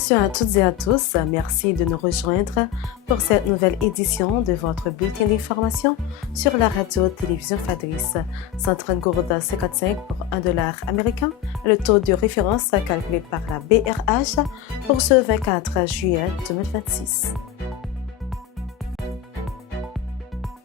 Salutations à toutes et à tous. Merci de nous rejoindre pour cette nouvelle édition de votre bulletin d'information sur la radio-télévision Fadris. 130 gourdes 55 pour $1 américain, le taux de référence calculé par la BRH pour ce 24 juillet 2026.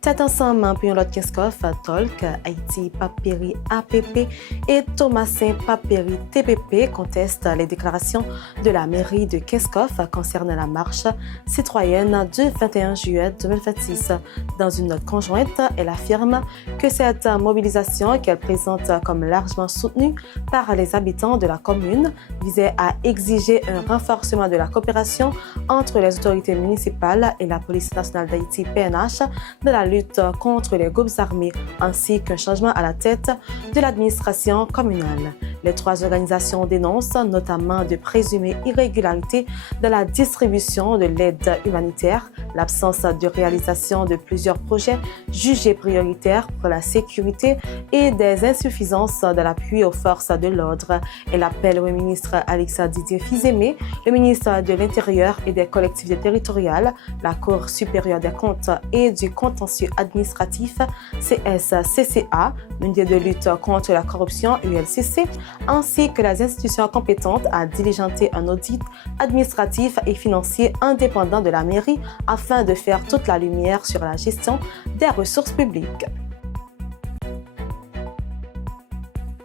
Cet ensemble, Pion-Lot Kinskoff, Tolk, Haïti, Papéry, APP et Thomasin Papéry, TPP contestent les déclarations de la mairie de Kinskoff concernant la marche citoyenne du 21 juillet 2026. Dans une note conjointe, elle affirme que cette mobilisation qu'elle présente comme largement soutenue par les habitants de la commune visait à exiger un renforcement de la coopération entre les autorités municipales et la Police nationale d'Haïti, PNH, dans la lutte contre les groupes armés, ainsi qu'un changement à la tête de l'administration communale. Les trois organisations dénoncent notamment de présumées irrégularités dans la distribution de l'aide humanitaire, l'absence de réalisation de plusieurs projets jugés prioritaires pour la sécurité et des insuffisances de l'appui aux forces de l'ordre. Elle appelle au ministre Alexa Didier Fils-Aimé, le ministre de l'Intérieur et des collectivités territoriales, la Cour supérieure des comptes et du contentieux administratif CSCCA, l'unité de lutte contre la corruption ULCC, ainsi que les institutions compétentes à diligenter un audit administratif et financier indépendant de la mairie afin de faire toute la lumière sur la gestion des ressources publiques.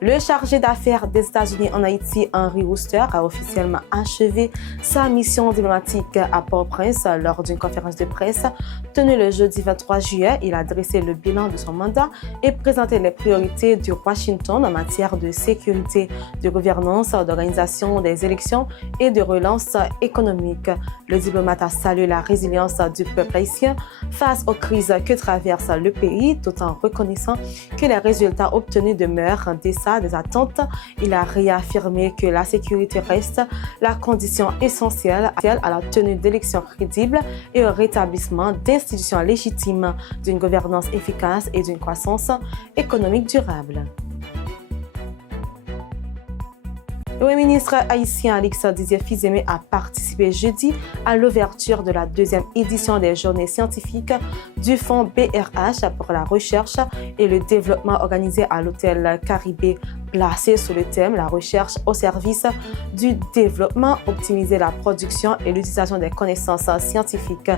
Le chargé d'affaires des États-Unis en Haïti, Henry Wooster, a officiellement achevé sa mission diplomatique à Port-au-Prince lors d'une conférence de presse tenue le jeudi 23 juillet. Il a dressé le bilan de son mandat et présenté les priorités de Washington en matière de sécurité, de gouvernance, d'organisation des élections et de relance économique. Le diplomate a salué la résilience du peuple haïtien face aux crises que traverse le pays, tout en reconnaissant que les résultats obtenus demeurent en deçà des attentes. Il a réaffirmé que la sécurité reste la condition essentielle à la tenue d'élections crédibles et au rétablissement d'institutions légitimes, d'une gouvernance efficace et d'une croissance économique durable. Le Premier ministre haïtien Alexa Didier Fils-Aimé a participé jeudi à l'ouverture de la deuxième édition des journées scientifiques du Fonds BRH pour la recherche et le développement organisé à l'hôtel Caribé, placé sous le thème « La recherche au service du développement, optimiser la production et l'utilisation des connaissances scientifiques ».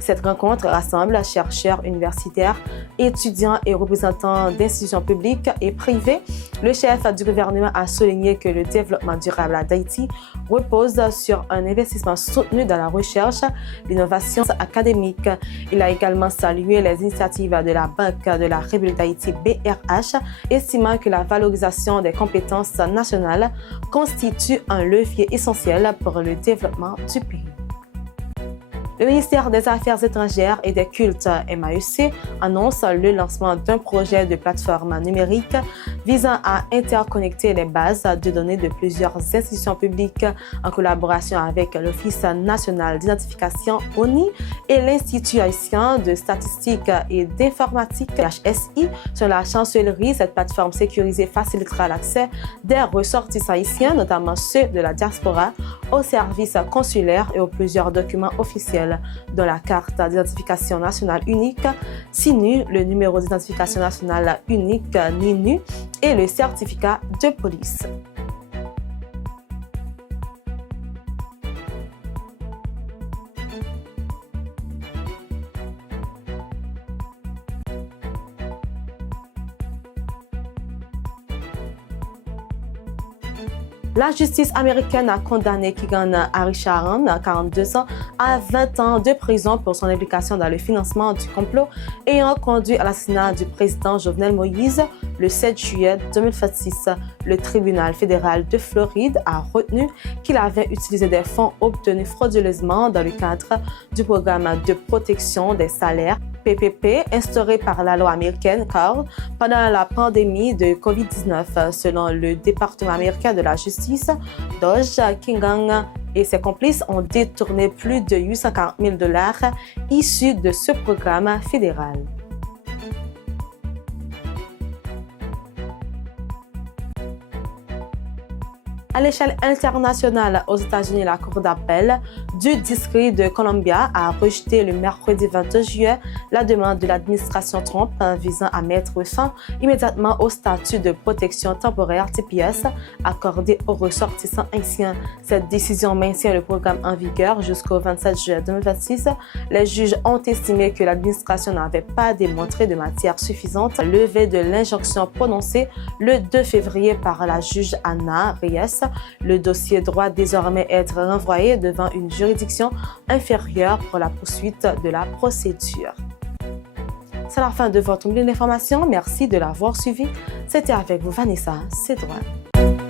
Cette rencontre rassemble chercheurs universitaires, étudiants et représentants d'institutions publiques et privées. Le chef du gouvernement a souligné que le développement durable à Haïti repose sur un investissement soutenu dans la recherche, l'innovation académique. Il a également salué les initiatives de la Banque de la République d'Haïti, BRH, estimant que la valorisation des compétences nationales constitue un levier essentiel pour le développement du pays. Le ministère des Affaires étrangères et des cultes, MAEC, annonce le lancement d'un projet de plateforme numérique visant à interconnecter les bases de données de plusieurs institutions publiques en collaboration avec l'Office national d'identification ONI et l'Institut haïtien de statistique et d'informatique HSI. Sur la chancellerie, cette plateforme sécurisée facilitera l'accès des ressortissants haïtiens, notamment ceux de la diaspora, aux services consulaires et aux plusieurs documents officiels, dont la carte d'identification nationale unique, SINU, le numéro d'identification nationale unique NINU et le certificat de police. La justice américaine a condamné Keegan Harry-Sharon, 42 ans, à 20 ans de prison pour son implication dans le financement du complot ayant conduit à l'assassinat du président Jovenel Moïse le 7 juillet 2026. Le tribunal fédéral de Floride a retenu qu'il avait utilisé des fonds obtenus frauduleusement dans le cadre du programme de protection des salaires PPP instauré par la loi américaine CARD pendant la pandémie de COVID-19. Selon le département américain de la justice, DOJ, Keegan et ses complices ont détourné plus de $840 000 issus de ce programme fédéral. À l'échelle internationale, aux États-Unis, la Cour d'appel du district de Columbia a rejeté le mercredi 22 juillet la demande de l'administration Trump visant à mettre fin immédiatement au statut de protection temporaire TPS accordé aux ressortissants haïtiens. Cette décision maintient le programme en vigueur jusqu'au 27 juillet 2026. Les juges ont estimé que l'administration n'avait pas démontré de matière suffisante à lever de l'injonction prononcée le 2 février par la juge Anna Reyes. Le dossier doit désormais être renvoyé devant une juridiction inférieure pour la poursuite de la procédure. C'est la fin de votre bulletin d'information. Merci de l'avoir suivi. C'était avec vous Vanessa Cédroine.